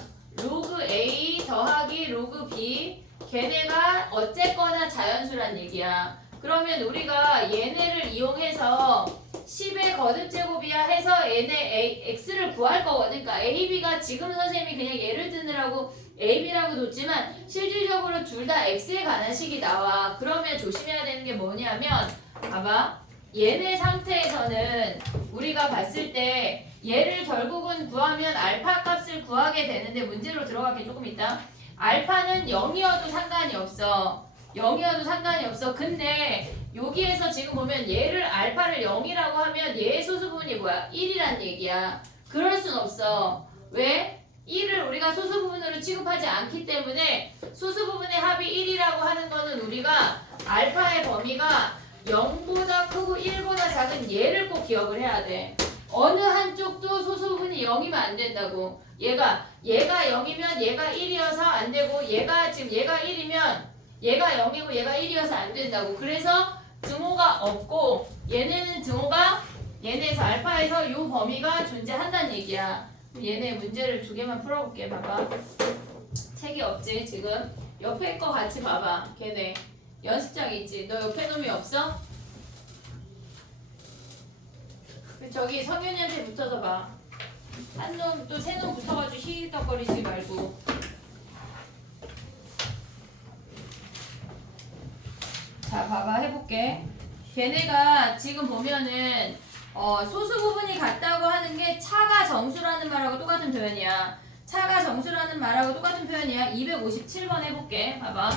로그 A 더하기 로그 B 걔네가 어쨌거나 자연수란 얘기야. 그러면 우리가 얘네를 이용해서 10의 거듭제곱이야 해서 얘네 x를 구할 거거든. 그러니까 a, b가 지금 선생님이 그냥 예를 드느라고 a, b라고 뒀지만 실질적으로 둘 다 x에 관한 식이 나와. 그러면 조심해야 되는 게 뭐냐면 봐봐. 얘네 상태에서는 우리가 봤을 때 얘를 결국은 구하면 알파 값을 구하게 되는데 문제로 들어가기 조금 있다. 알파는 0이어도 상관이 없어. 0이어도 상관이 없어. 근데 여기에서 지금 보면 얘를 알파를 0이라고 하면 얘의 소수분이 뭐야? 1이란 얘기야. 그럴 순 없어. 왜? 1을 우리가 소수부분으로 취급하지 않기 때문에 소수부분의 합이 1이라고 하는 거는 우리가 알파의 범위가 0보다 크고 1보다 작은 얘를 꼭 기억을 해야 돼. 어느 한쪽도 소수부분이 0이면 안 된다고. 얘가 0이면 얘가 1이어서 안 되고 얘가 1이면 얘가 0이고 얘가 1이어서 안 된다고. 그래서 등호가 없고 얘네에서 알파에서 요 범위가 존재한다는 얘기야. 얘네 문제를 두 개만 풀어볼게. 봐봐. 책이 없지 지금. 옆에 거 같이 봐봐. 걔네 연습장 있지. 너 옆에 놈이 없어? 저기 성윤이한테 붙어서 봐. 한 놈 또 세 놈 붙어가지고 히히덕거리지 말고. 자 봐봐 해볼게. 걔네가 지금 보면은 소수 부분이 같다고 하는 게 차가 정수라는 말하고 똑같은 표현이야. 차가 정수라는 말하고 똑같은 표현이야. 257번 해볼게. 봐봐.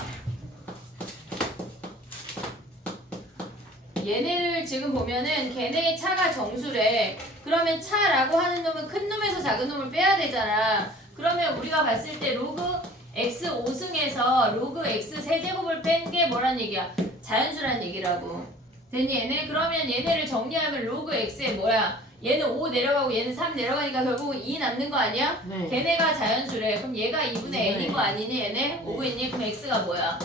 얘네를 지금 보면은 걔네의 차가 정수래. 그러면 차라고 하는 놈은 큰 놈에서 작은 놈을 빼야 되잖아. 그러면 우리가 봤을 때 로그 x 5승에서 로그 x 세제곱을 뺀 게 뭐란 얘기야? 자연수란 얘기라고. 됐니 얘네? 그러면 얘네를 정리하면 로그 x에 뭐야? 얘는 5 내려가고 얘는 3 내려가니까 결국은 2 남는 거 아니야? 네. 걔네가 자연수래. 그럼 얘가 2분의 n인 거 아니니 얘네? 네. 오고 있니? 그럼 x가 뭐야?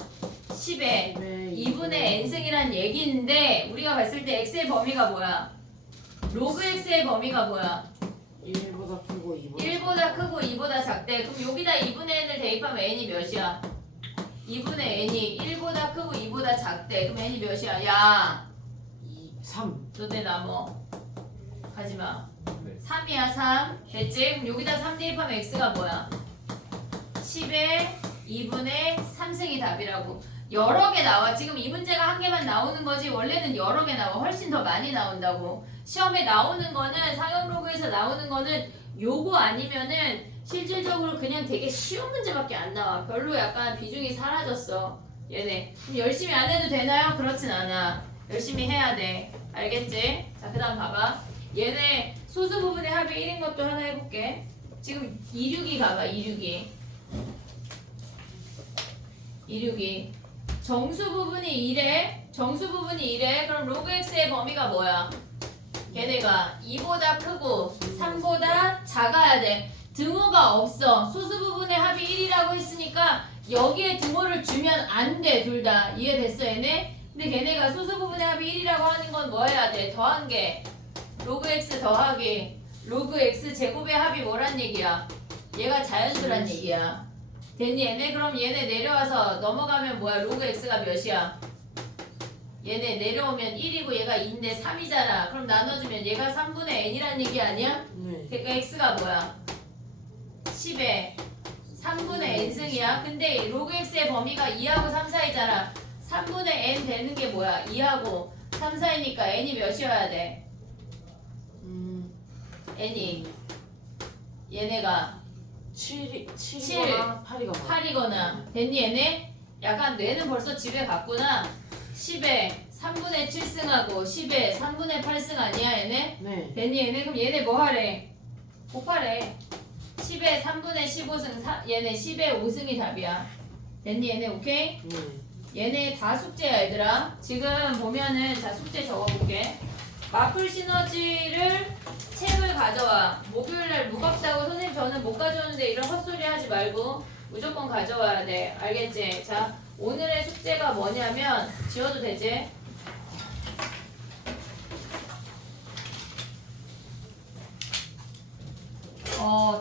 10에 2분의 네. n승이란 얘기인데 우리가 봤을 때 x의 범위가 뭐야? 로그 x의 범위가 뭐야? 1보다 크고 2보다 1보다 크고 2보다 작대. 그럼 여기다 2분의 n을 대입하면 n이 몇이야? 2분의 n이 1보다 크고 2보다 작대. 그럼 n이 몇이야? 야 3. 너네 나머 가지마. 네. 3이야 3. 됐지? 그럼 여기다 3 대입하면 x가 뭐야? 10에 2분의 3승이 답이라고. 여러 개 나와. 지금 이 문제가 한 개만 나오는 거지 원래는 여러 개 나와. 훨씬 더 많이 나온다고. 시험에 나오는 거는 상용로그에서 나오는 거는 요거 아니면은 실질적으로 그냥 되게 쉬운 문제밖에 안 나와. 별로 약간 비중이 사라졌어. 얘네. 그럼 열심히 안 해도 되나요? 그렇진 않아. 열심히 해야 돼. 알겠지? 자, 그 다음 봐봐. 얘네 소수 부분의 합이 1인 것도 하나 해볼게. 지금 262 가봐, 262. 262. 정수 부분이 1에, 정수 부분이 1에, 그럼 로그 x의 범위가 뭐야? 걔네가 2보다 크고 3보다 작아야 돼. 등호가 없어. 소수 부분의 합이 1이라고 했으니까 여기에 등호를 주면 안 돼, 둘 다. 이해됐어, 얘네? 근데 걔네가 소수 부분의 합이 1이라고 하는 건 뭐 해야 돼? 더한 게. 로그 x 더하기. 로그 x 제곱의 합이 뭐란 얘기야? 얘가 자연수란 얘기야. 됐니, 얘네? 그럼 얘네 내려와서 넘어가면 뭐야? 로그 x가 몇이야? 얘네 내려오면 1이고 얘가 2인데 3이잖아. 그럼 나눠주면 얘가 3분의 n이란 얘기 아니야? 네. 그러니까 x가 뭐야? 10에 3분의 n승이야. 근데 로그 x의 범위가 2하고 3 사이잖아. 3분의 n 되는 게 뭐야? 2하고 3 사이니까 n이 몇이어야 돼? n이 얘네가 7이거나 8이거나 8이거나 됐니 얘네? 약간 뇌는 벌써 집에 갔구나. 10에 3분의 7승하고 10에 3분의 8승 아니야 얘네? 네. 됐니 얘네? 그럼 얘네 뭐 하래? 곱하래. 10에 3분의 15승 얘네 10에 5승이 답이야. 됐니 얘네? 오케이? 네. 얘네 다 숙제야 얘들아. 지금 보면은 자 숙제 적어볼게. 마플 시너지를 책을 가져와. 목요일날 무겁다고 선생님 저는 못 가져오는데 이런 헛소리 하지 말고 무조건 가져와야 돼. 알겠지? 자 오늘의 숙제가 뭐냐면 지워도 되지?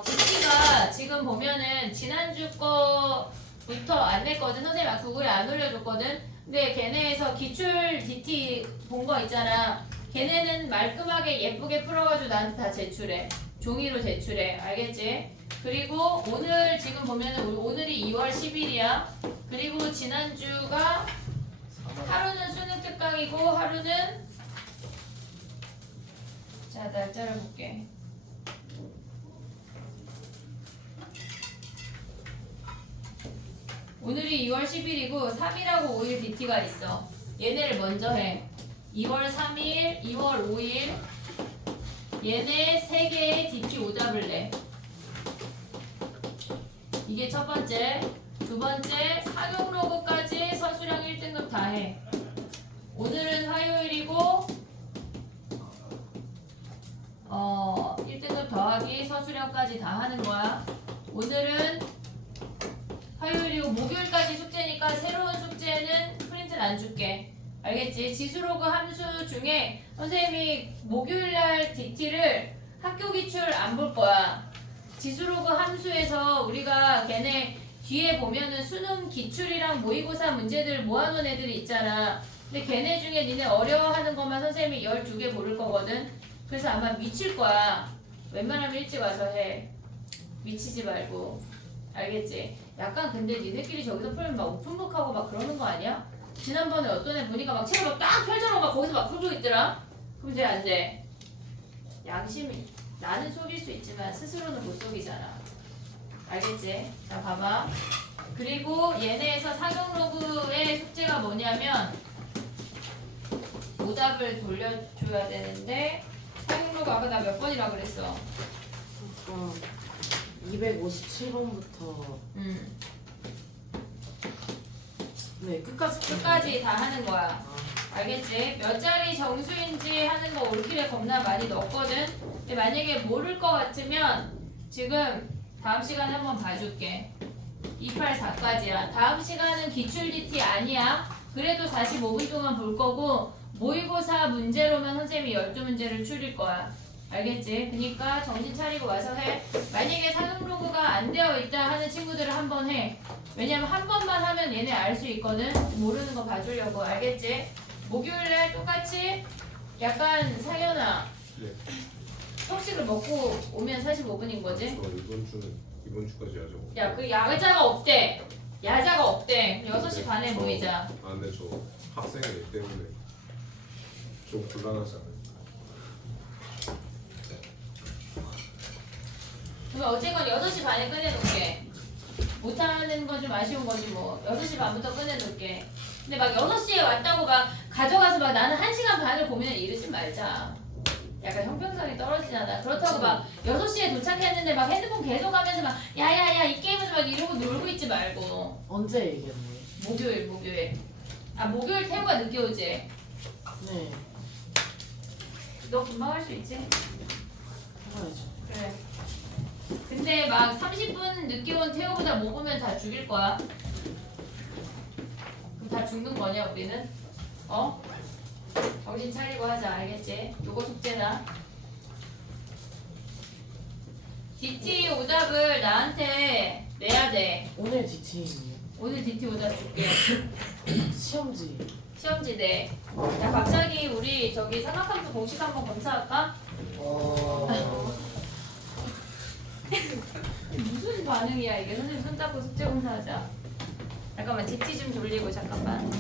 DT가 지금 보면은 지난주 거부터 안 냈거든. 선생님 구글에 안 올려줬거든. 근데 걔네에서 기출 DT 본 거 있잖아. 걔네는 말끔하게 예쁘게 풀어가지고 나한테 다 제출해. 종이로 제출해. 알겠지? 그리고 오늘 지금 보면은 오늘이 2월 10일이야. 그리고 지난주가 하루는 수능 특강이고 하루는 자 날짜를 볼게. 오늘이 2월 10일이고 3일하고 5일 DT가 있어. 얘네를 먼저 해. 2월 3일, 2월 5일 얘네 3개의 DT 오답을 내. 이게 첫 번째. 두 번째 사용 로그까지 서술형 1등급 다 해. 오늘은 화요일이고 1등급 더하기 서술형까지 다 하는 거야. 오늘은 화요일이고 목요일까지 숙제니까 새로운 숙제는 프린트는 안 줄게. 알겠지? 지수로그 함수 중에 선생님이 목요일날 DT를 학교 기출 안 볼 거야. 지수로그 함수에서 우리가 걔네 뒤에 보면은 수능 기출이랑 모의고사 문제들 모아놓은 애들이 있잖아. 근데 걔네 중에 니네 어려워하는 것만 선생님이 12개 고를 거거든. 그래서 아마 미칠 거야. 웬만하면 일찍 와서 해. 미치지 말고. 알겠지? 약간 근데 니네끼리 저기서 풀면 막 오픈북하고 막 그러는 거 아니야? 지난번에 어떤 애 보니까 막 책을 막 펼쳐놓고 막 거기서 막 풀고 있더라? 그럼 돼 안 돼? 양심이 나는 속일 수 있지만 스스로는 못 속이잖아. 알겠지? 자 봐봐. 그리고 얘네에서 사용 로그의 숙제가 뭐냐면 오답을 돌려줘야 되는데 사용 로그 아까 나 몇 번이라 그랬어? 그러니까 257번부터 네 끝까지 다 하는 거야. 알겠지? 몇 자리 정수인지 하는 거 올킬에 겁나 많이 넣었거든? 근데 만약에 모를 것 같으면 지금 다음 시간에 한번 봐줄게. 284까지야. 다음 시간은 기출 DT 아니야. 그래도 45분 동안 볼 거고 모의고사 문제로만 선생님이 12문제를 추릴 거야. 알겠지? 그러니까 정신 차리고 와서 해. 만약에 사용 로그가 안 되어 있다 하는 친구들은 한번 해. 왜냐면 한 번만 하면 얘네 알 수 있거든. 모르는 거 봐주려고. 알겠지? 목요일날 똑같이 약간 상현아 네. 석식을 먹고 오면 45분인 거지? 저 이번 주까지 하죠. 야, 그 야자가 없대. 야자가 없대. 6시 반에 모이자. 아 근데 저 학생이기 때문에 좀 곤란하지 않을까. 그러면 어쨌건 6시 반에 끝내놓게. 못하는 건 좀 아쉬운 거지 뭐. 6시 반부터 끝내놓게. 근데 막 6시에 왔다고 막 가져가서 막 나는 1시간 반을 고민을 이러지 말자. 약간 형평성이 떨어지잖아. 그렇다고 막 6시에 도착했는데 막 핸드폰 계속 하면서 막 야야야 이 게임에서 막 이러고 놀고 있지 말고. 언제 얘기했니? 목요일. 아 목요일 태우가 늦게 오지. 네. 너 금방 할 수 있지? 해봐야죠. 그래. 근데 막 30분 늦게 온 태우보다 못 오면 다 죽일 거야. 그럼 다 죽는 거냐 우리는? 어? 정신 차리고 하자 알겠지? 요거 숙제다. DT 오답을 나한테 내야 돼. 오늘 DT이에요. 오늘 DT 오답 줄게. 시험지. 시험지 내. 자 갑자기 우리 저기 삼각함수 공식 한번 검사할까? 무슨 반응이야 이게. 선생님 손 잡고 숙제 검사하자. 잠깐만 DT 좀 돌리고 잠깐만.